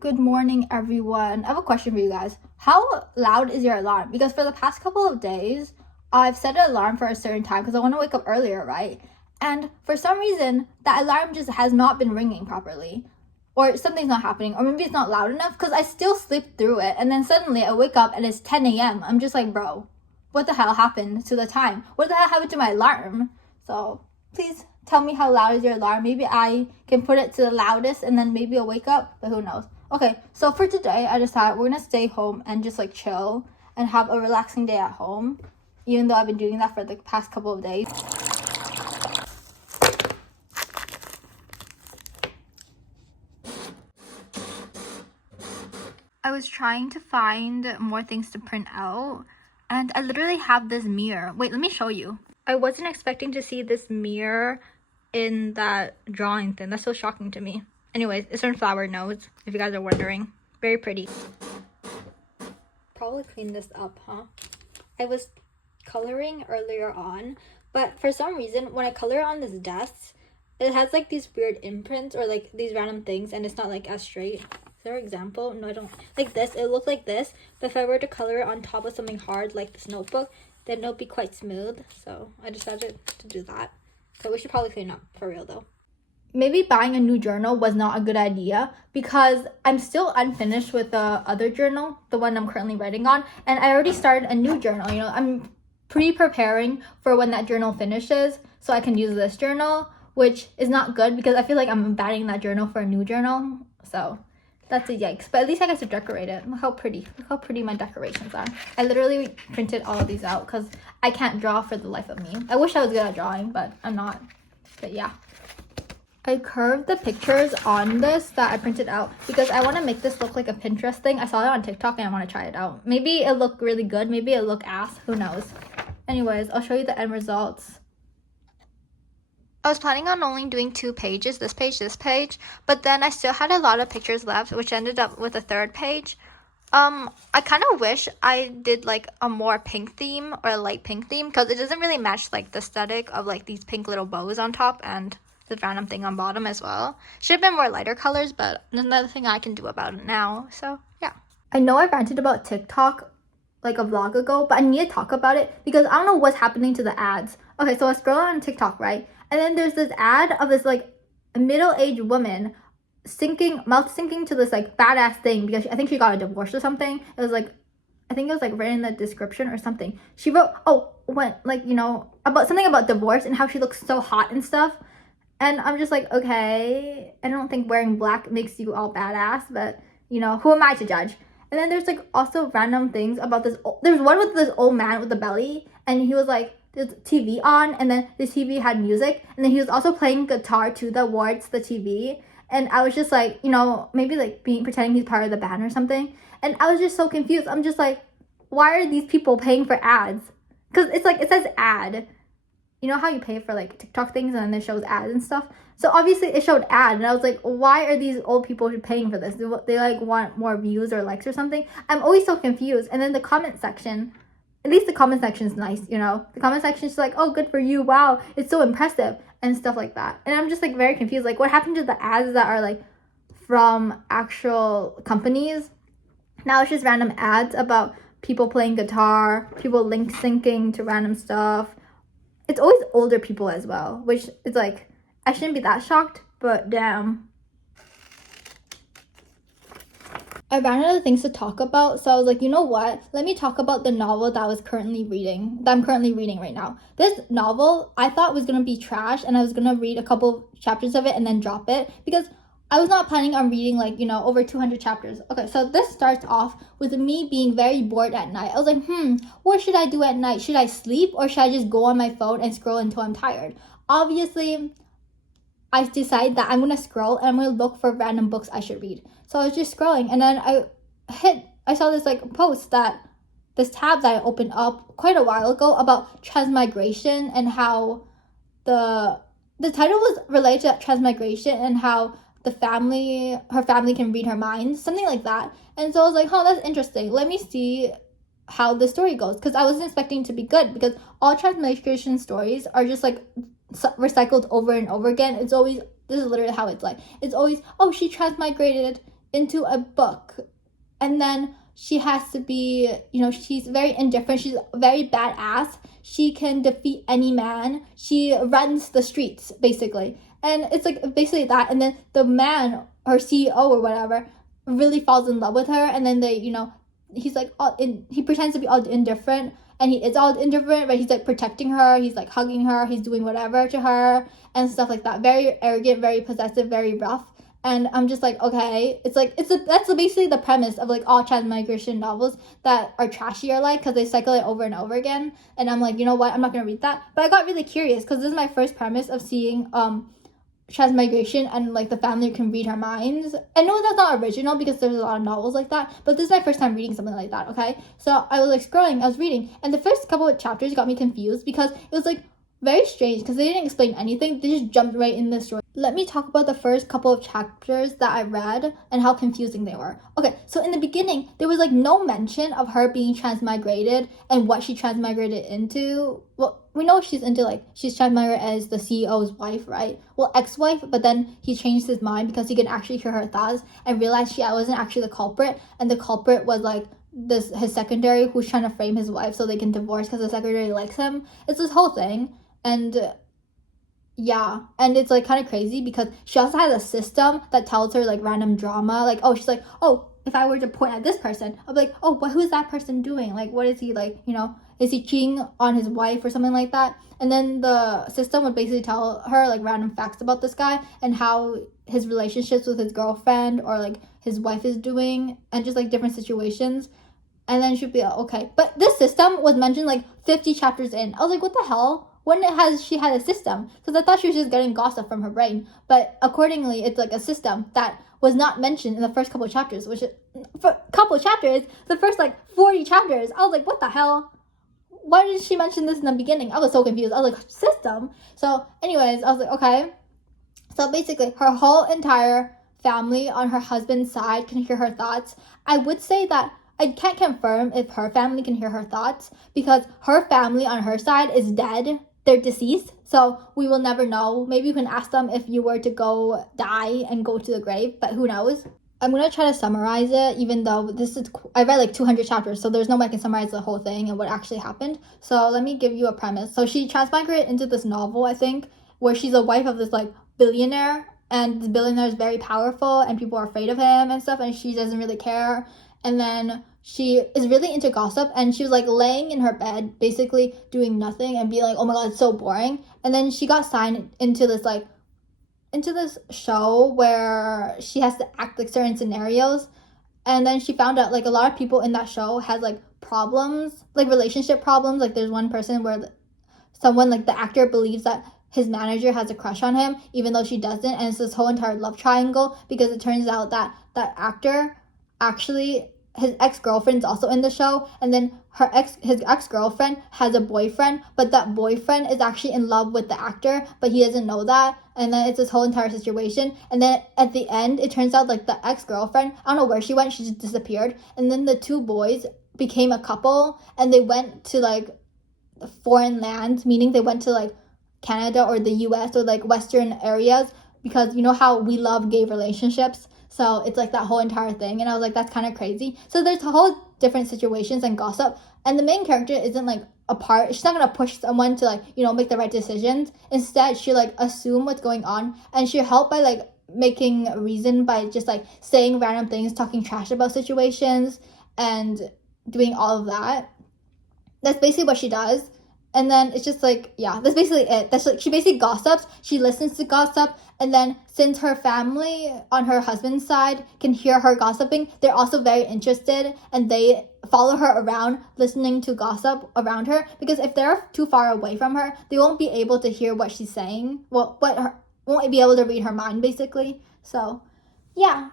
Good morning, everyone. I have a question for you guys. How loud is your alarm? Because for the past couple of days, I've set an alarm for a certain time because I want to wake up earlier, right? And for some reason, that alarm just has not been ringing properly. Or something's not happening. Or maybe it's not loud enough because I still sleep through it. And then suddenly I wake up and it's 10 a.m. I'm just like, bro, what the hell happened to the time? What the hell happened to my alarm? So please tell me how loud is your alarm. Maybe I can put it to the loudest and then maybe I'll wake up, but who knows. Okay, so for today, I decided we're gonna stay home and just like chill and have a relaxing day at home, even though I've been doing that for the past couple of days. I was trying to find more things to print out, and I literally have this mirror. Wait, let me show you. I wasn't expecting to see this mirror in that drawing thing. That's so shocking to me. Anyways, it's from Flower Notes, if you guys are wondering. Very pretty. Probably clean this up, huh? I was coloring earlier on, but for some reason, when I color on this desk, it has like these weird imprints or like these random things, and it's not like as straight. Is there an example? No, I don't. Like this, it looked like this, but if I were to color it on top of something hard like this notebook, then it'll be quite smooth. So I decided to do that. So we should probably clean up for real though. Maybe buying a new journal was not a good idea because I'm still unfinished with the other journal, the one I'm currently writing on, and I already started a new journal. You know, I'm pre-preparing for when that journal finishes so I can use this journal, which is not good because I feel like I'm abandoning that journal for a new journal. So that's a yikes, but at least I get to decorate it. Look how pretty my decorations are. I literally printed all of these out because I can't draw for the life of me. I wish I was good at drawing, but I'm not. But yeah. I curved the pictures on this that I printed out because I want to make this look like a Pinterest thing. I saw it on TikTok and I want to try it out. Maybe it'll look really good. Maybe it'll look ass. Who knows? Anyways, I'll show you the end results. I was planning on only doing 2 pages, this page, but then I still had a lot of pictures left, which ended up with a 3rd page. I kind of wish I did like a more pink theme or a light pink theme because it doesn't really match like the aesthetic of like these pink little bows on top and the random thing on bottom as well. Should have been more lighter colors, but there's nothing I can do about it now. So yeah. I know I ranted about TikTok like a vlog ago, but I need to talk about it because I don't know what's happening to the ads. Okay, so I scroll on TikTok, right? And then there's this ad of this like middle-aged woman mouth syncing to this like badass thing because I think she got a divorce or something. It was like, I think it was like written in the description or something. She wrote, about something about divorce and how she looks so hot and stuff. And I'm just like, okay, I don't think wearing black makes you all badass, but you know, who am I to judge? And then there's like also random things about this. There's one with this old man with a belly, and he was like, there's TV on, and then the TV had music, and then he was also playing guitar towards the TV. And I was just like, you know, maybe like pretending he's part of the band or something. And I was just so confused. I'm just like, why are these people paying for ads? Because it's like, it says ad. You know how you pay for like TikTok things and then it shows ads and stuff? So obviously it showed ad, and I was like, why are these old people paying for this? They like want more views or likes or something? I'm always so confused. And then the comment section, at least the comment section is nice, you know? The comment section is like, oh, good for you. Wow, it's so impressive and stuff like that. And I'm just like very confused. Like, what happened to the ads that are like from actual companies? Now it's just random ads about people playing guitar, people link syncing to random stuff. It's always older people as well, which is like, I shouldn't be that shocked, but damn. I ran out of things to talk about, so I was like, you know what? Let me talk about the novel that I'm currently reading right now. This novel, I thought was going to be trash, and I was going to read a couple chapters of it and then drop it, because I was not planning on reading like, you know, over 200 chapters. Okay, so this starts off with me being very bored at night. I was like, what should I do at night? Should I sleep or should I just go on my phone and scroll until I'm tired? Obviously, I decided that I'm going to scroll and I'm going to look for random books I should read. So I was just scrolling, and then I saw this like post this tab that I opened up quite a while ago about transmigration and how the title was related to transmigration and how her family can read her mind, something like that. And so I was like, oh, that's interesting. Let me see how the story goes, because I wasn't expecting it to be good, because all transmigration stories are just like recycled over and over again. This is literally how it's like. It's always, oh, she transmigrated into a book, and then she has to be, you know, she's very indifferent, she's very badass, she can defeat any man, she runs the streets basically, and it's like basically that. And then the man, her CEO or whatever, really falls in love with her, and then they, you know, he's like he pretends to be all indifferent, and he is all indifferent, but he's like protecting her, he's like hugging her, he's doing whatever to her and stuff like that. Very arrogant, very possessive, very rough. And I'm just like, okay, it's like that's basically the premise of like all transmigration novels that are trashy or like, because they cycle it over and over again. And I'm like, you know what, I'm not gonna read that. But I got really curious because this is my first premise of seeing transmigration and like the family can read her minds. I know that's not original because there's a lot of novels like that, but this is my first time reading something like that. Okay, so I was like scrolling, I was reading, and the first couple of chapters got me confused because it was like very strange because they didn't explain anything, they just jumped right in the story. Let me talk about the first couple of chapters that I read and how confusing they were. Okay, so in the beginning, there was like no mention of her being transmigrated and what she transmigrated into. Well, we know she's into like, she's transmigrated as the CEO's wife, right? Well, ex-wife, but then he changed his mind because he could actually hear her thoughts and realized she wasn't actually the culprit, and the culprit was like his secretary who's trying to frame his wife so they can divorce because the secretary likes him. It's this whole thing. And yeah, and it's like kind of crazy because she also has a system that tells her like random drama, like, oh, she's like, oh, if I were to point at this person, I'll be like, oh, but who is that person doing, like, what is he, like, you know, is he cheating on his wife or something like that? And then the system would basically tell her like random facts about this guy and how his relationships with his girlfriend or like his wife is doing, and just like different situations. And then she'd be like, okay, but this system was mentioned like 50 chapters in. I was like, what the hell? When has she had a system? Because I thought she was just getting gossip from her brain. But accordingly, it's like a system that was not mentioned in the first couple of chapters, which is, for a couple of chapters, the first like 40 chapters, I was like, what the hell? Why did she mention this in the beginning? I was so confused. I was like, system? So anyways, I was like, okay. So basically, her whole entire family on her husband's side can hear her thoughts. I would say that I can't confirm if her family can hear her thoughts because her family on her side is dead. They're deceased, so we will never know. Maybe you can ask them if you were to go die and go to the grave, but who knows? I'm gonna try to summarize it, even though I read like 200 chapters, so there's no way I can summarize the whole thing and what actually happened. So let me give you a premise. So she transmigrated into this novel, I think, where she's a wife of this like billionaire, and the billionaire is very powerful and people are afraid of him and stuff, and she doesn't really care. And then she is really into gossip, and she was like laying in her bed basically doing nothing and being like, oh my god, it's so boring. And then she got signed into this show where she has to act like certain scenarios, and then she found out like a lot of people in that show has like problems, like relationship problems. Like there's one person where someone, like the actor, believes that his manager has a crush on him even though she doesn't, and it's this whole entire love triangle because it turns out that that actor actually, his ex-girlfriend's also in the show, and then his ex-girlfriend has a boyfriend, but that boyfriend is actually in love with the actor, but he doesn't know that. And then it's this whole entire situation, and then at the end it turns out like the ex-girlfriend, I don't know where she went, she just disappeared, and then the two boys became a couple, and they went to like foreign lands, meaning they went to like Canada or the US or like Western areas, because you know how we love gay relationships. So it's like that whole entire thing, and I was like, that's kind of crazy. So there's a whole different situations and gossip, and the main character isn't like a part, she's not gonna push someone to like, you know, make the right decisions. Instead, she like assume what's going on, and she help by like making a reason by just like saying random things, talking trash about situations, and doing all of that. That's basically what she does. And then it's just like, yeah, that's basically it. That's like, she basically gossips, she listens to gossip, and then since her family on her husband's side can hear her gossiping, they're also very interested, and they follow her around listening to gossip around her, because if they're too far away from her, they won't be able to hear what she's saying. Well, won't be able to read her mind, basically. So, yeah.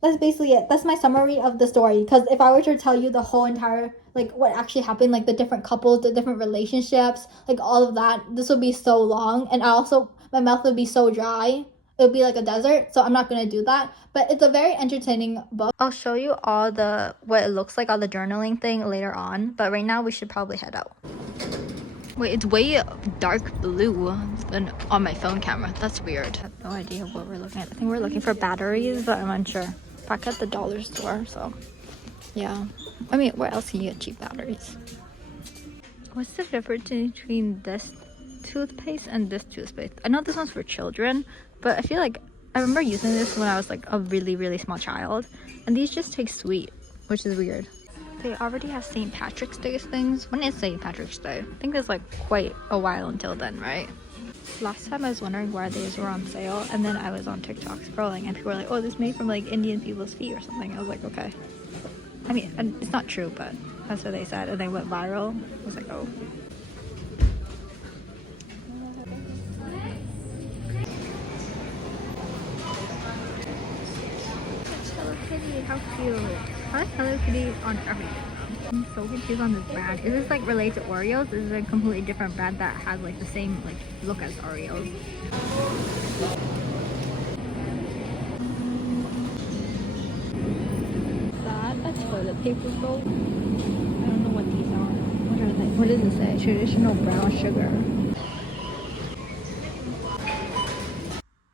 That's basically it. That's my summary of the story. Because if I were to tell you the whole entire, like, what actually happened, like, the different couples, the different relationships, like, all of that, this would be so long. And my mouth would be so dry. It would be like a desert. So I'm not going to do that. But it's a very entertaining book. I'll show you all what it looks like, all the journaling thing later on. But right now, we should probably head out. Wait, it's way dark blue than on my phone camera. That's weird. I have no idea what we're looking at. I think we're looking for batteries, but I'm unsure. back at the dollar store, so yeah. I mean, where else can you get cheap batteries? What's the difference between this toothpaste and this toothpaste? I know this one's for children, but I feel like I remember using this when I was like a really small child, and these just taste sweet, which is weird. They already have St. Patrick's Day things. When is St. Patrick's Day? I think it's like quite a while until then, right? Last time I was wondering why these were on sale, and then I was on TikTok scrolling and people were like, oh, this is made from like Indian people's feet or something. I was like, okay. I mean, it's not true, but that's what they said, and they went viral. I was like, oh. Hello Kitty, how cute. I like Hello Kitty on everything. I'm so confused on this brand. Is this like related to Oreos? Is it a completely different brand that has like the same like look as Oreos? Is that a toilet paper roll? I don't know what these are. What are they? What does it say? Traditional brown sugar.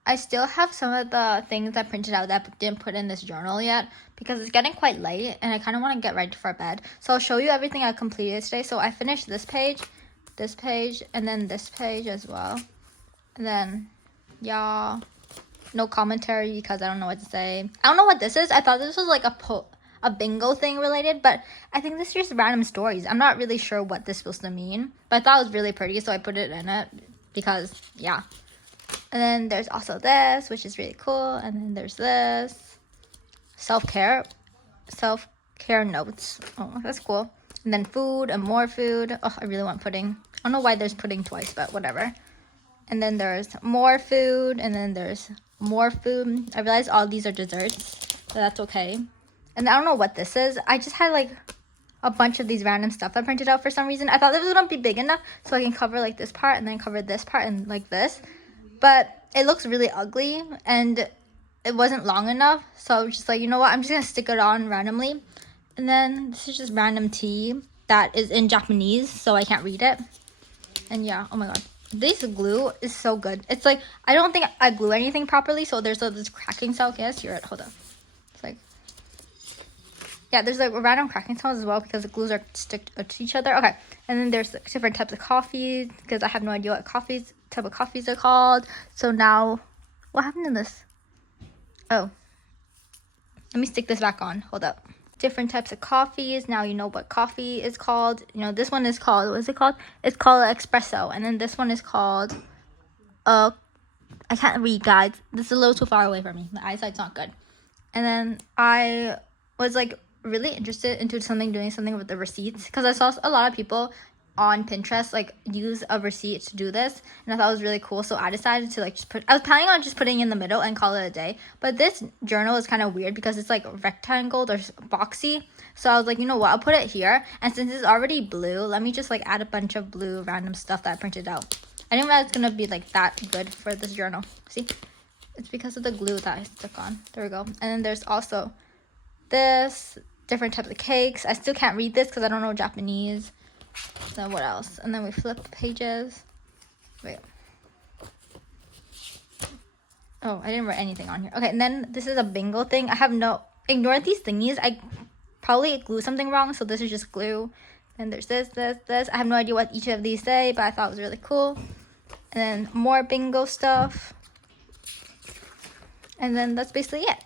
I still have some of the things I printed out that I didn't put in this journal yet because it's getting quite late and I kind of want to get ready for bed. So I'll show you everything I completed today. So I finished this page, and then this page as well. And then, yeah, no commentary because I don't know what to say. I don't know what this is. I thought this was like a bingo thing related, but I think this is just random stories. I'm not really sure what this is supposed to mean, but I thought it was really pretty, so I put it in it because, yeah. And then there's also this, which is really cool. And then there's this. Self-care notes. Oh, that's cool. And then food and more food. Oh, I really want pudding. I don't know why there's pudding twice, but whatever. And then there's more food. And then there's more food. I realize all these are desserts, but that's okay. And I don't know what this is. I just had like a bunch of these random stuff I printed out for some reason. I thought this was going to be big enough so I can cover like this part and then cover this part and like this. But it looks really ugly and it wasn't long enough. So I was just like, you know what? I'm just going to stick it on randomly. And then this is just random tea that is in Japanese, so I can't read it. And yeah, oh my god. This glue is so good. It's like, I don't think I glue anything properly. So there's this cracking sound. Yes, hear it. Hold on. It's like, yeah, there's like random cracking sounds as well because the glues are stick to each other. Okay. And then there's like different types of coffees because I have no idea what type of coffees are called. So now, what happened to this? Oh, let me stick this back on. Hold up. Different types of coffees. Now you know what coffee is called. You know, this one is called, what is it called? It's called espresso. And then this one is called, I can't read, guys. This is a little too far away from me. My eyesight's not good. And then I was like really interested into doing something with the receipts because I saw a lot of people on Pinterest like use a receipt to do this, and I thought it was really cool. So I decided to like I was planning on just putting it in the middle and call it a day, but this journal is kind of weird because it's like rectangled or boxy. So I was like, you know what, I'll put it here, and since it's already blue, let me just like add a bunch of blue random stuff that I printed out. I didn't realize it's gonna be like that good for this journal. See, it's because of the glue that I stuck on. There we go. And then there's also this, different types of cakes. I still can't read this because I don't know Japanese. Then what else? And then we flip pages. Wait. Oh, I didn't write anything on here. Okay, and then this is a bingo thing. Ignore these thingies. I probably glue something wrong, so this is just glue. And there's this. I have no idea what each of these say, but I thought it was really cool. And then more bingo stuff. And then that's basically it.